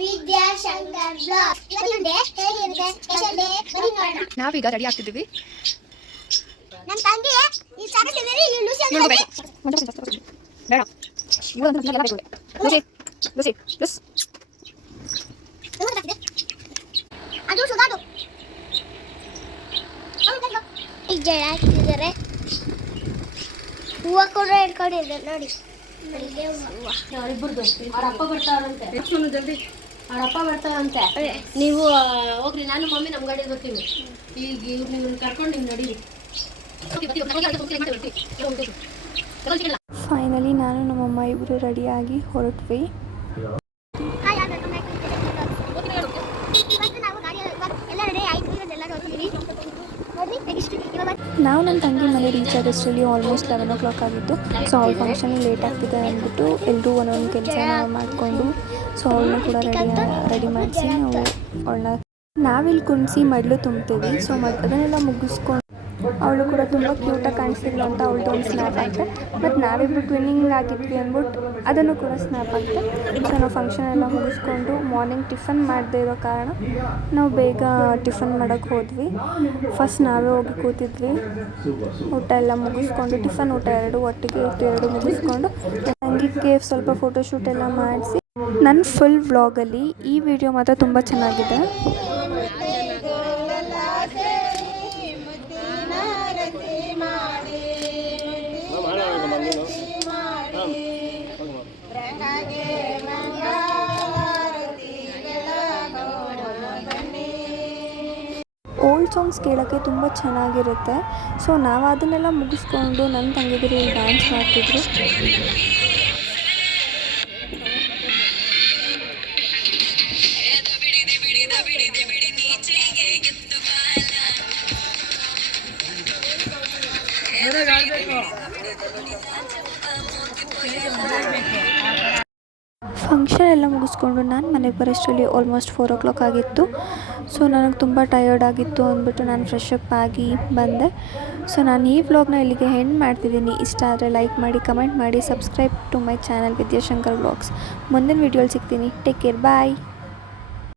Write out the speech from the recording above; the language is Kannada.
ವಿದ್ಯಾಶಂಕರ್ ಬ್ಲಾಗ್. ಇವತ್ತಿನ ಡೇ ಹೇಗಿರುತ್ತೆ? ಸ್ಪೆಷಲ್ ಡೇ ಬನ್ನಿ ನೋಡೋಣ. ನಾವೀಗ ರೆಡಿ ಆಗ್ತಿದ್ದೀವಿ. ನಮ್ಮ ತಂಗಿ ಈ ಸಾಕಷ್ಟಿದ್ದಾರೆ. ಇಲ್ಲಿ ಲೂಸಿ ಅಂತ ಬೇಡ ಇವಾಗ ಎಲ್ಲ ಬೇಕು. ಲೂಸಿ ಲೂಸಿ ಲೂಸ್ ಅದು ಸುಧಾದು ಈಗ ಜಡ ಹಾಕ್ತಿದ್ದಾರೆ. ಹೂವು ಕೂಡ ಇಟ್ಕೊಂಡಿದ್ದಾರೆ ನೋಡಿ. ಅವರಿಬ್ಬರದು ಅವ್ರ ಅಪ್ಪ ಬರ್ತಾವಂತೆ. ಜಲ್ದಿ ಅವ್ರ ಅಪ್ಪ ಬರ್ತಾವಂತೆ. ನೀವು ಹೋಗ್ರಿ, ನಾನು ಮಮ್ಮಿ ನಮ್ಮ ಗಾಡಿ ಬರ್ತೀವಿ. ಈಗ ಇವ್ರು ನಿಮ್ಮನ್ನ ಕರ್ಕೊಂಡು ನೀವು ನಡೀರಿ. ಫೈನಲಿ ನಾನು ನಮ್ಮಮ್ಮ ಇಬ್ಬರು ರೆಡಿಯಾಗಿ ಹೊರಟ್ವಿ. ನಾವು ನನ್ನ ತಂಗಿ ಮನೆ ರೀಚ್ ಆಗೋಷ್ಟರಲ್ಲಿ ಆಲ್ಮೋಸ್ಟ್ 11 o'clock ಆಗಿತ್ತು. ಸೊ ಅವ್ಳ ಫಂಕ್ಷನ್ ಲೇಟ್ ಆಗ್ತಿದೆ ಅಂದ್ಬಿಟ್ಟು ಎಲ್ಲರೂ ಒಂದೊಂದು ಕೆಲಸ ಮಾಡಿಕೊಂಡು ಸೊ ಅವಳನ್ನ ಕೂಡ ರೆಡಿ ಮಾಡಿಸಿ ನಾವು ಅವಳನ್ನ ನಾವಿಲ್ಲಿ ಕುಣಿಸಿ ಮಡ್ಲು ತುಂಬ್ತೀವಿ. ಸೊ ಅದನ್ನೆಲ್ಲ ಮುಗಿಸ್ಕೊಂಡು ಅವಳು ಕೂಡ ತುಂಬ ಕ್ಯೂಟಾಗಿ ಕಾಣಿಸ್ತಿಲ್ಲ ಅಂತ ಅವಳದು ಒಂದು ಸ್ನ್ಯಾಪ್ ಆಗುತ್ತೆ. ಮತ್ತು ನಾವಿಬ್ಬರು ಟ್ವಿನ್ನಿಂಗ್ ಆಗಿದ್ವಿ ಅಂದ್ಬಿಟ್ಟು ಅದನ್ನು ಕೂಡ ಸ್ನ್ಯಾಪ್ ಆಗುತ್ತೆ. ಸೊ ನಾವು ಫಂಕ್ಷನ್ ಎಲ್ಲ ಮುಗಿಸ್ಕೊಂಡು ಮಾರ್ನಿಂಗ್ ಟಿಫನ್ ಮಾಡದೇ ಇರೋ ಕಾರಣ ನಾವು ಬೇಗ ಟಿಫನ್ ಮಾಡೋಕ್ಕೆ ಹೋದ್ವಿ. ಫಸ್ಟ್ ನಾವೇ ಹೋಗಿ ಕೂತಿದ್ವಿ. ಊಟ ಎಲ್ಲ ಮುಗಿಸ್ಕೊಂಡು ಟಿಫನ್ ಊಟ ಎರಡು ಮುಗಿಸ್ಕೊಂಡು ತಂಗಿಗೆ ಸ್ವಲ್ಪ ಫೋಟೋಶೂಟ್ ಎಲ್ಲ ಮಾಡಿಸಿ ನನ್ನ ಫುಲ್ ವ್ಲಾಗಲ್ಲಿ ಈ ವಿಡಿಯೋ ಮಾತ್ರ ತುಂಬ ಚೆನ್ನಾಗಿದೆ. ಓಲ್ಡ್ ಸಾಂಗ್ಸ್ ಕೇಳೋಕ್ಕೆ ತುಂಬ ಚೆನ್ನಾಗಿರುತ್ತೆ. ಸೊ ನಾವು ಅದನ್ನೆಲ್ಲ ಮುಗಿಸ್ಕೊಂಡು ನನ್ನ ತಂಗಿದಿರು ಡ್ಯಾನ್ಸ್ ಮಾಡ್ತಿದ್ರು. ಫಂಕ್ಷನ್ ಎಲ್ಲ ಮುಗಿಸ್ಕೊಂಡು ನಾನು ಮನೆಗೆ ಬರೋಷ್ಟರಲ್ಲಿ ಆಲ್ಮೋಸ್ಟ್ 4 o'clock ಆಗಿತ್ತು. ಸೊ ನನಗೆ ತುಂಬ ಟಯರ್ಡ್ ಆಗಿತ್ತು ಅಂದ್ಬಿಟ್ಟು ನಾನು ಫ್ರೆಶ್ ಅಪ್ ಆಗಿ ಬಂದೆ. ಸೊ ನಾನು ಈ ವ್ಲಾಗ್ನ ಇಲ್ಲಿಗೆ ಎಂಡ್ ಮಾಡ್ತಿದ್ದೀನಿ. ಇಷ್ಟ ಆದರೆ ಲೈಕ್ ಮಾಡಿ, ಕಮೆಂಟ್ ಮಾಡಿ, subscribe to my channel Vidyashankar vlogs. ಮುಂದಿನ ವೀಡಿಯೋಲಿ ಸಿಗ್ತೀನಿ. ಟೇಕ್ ಕೇರ್, ಬಾಯ್.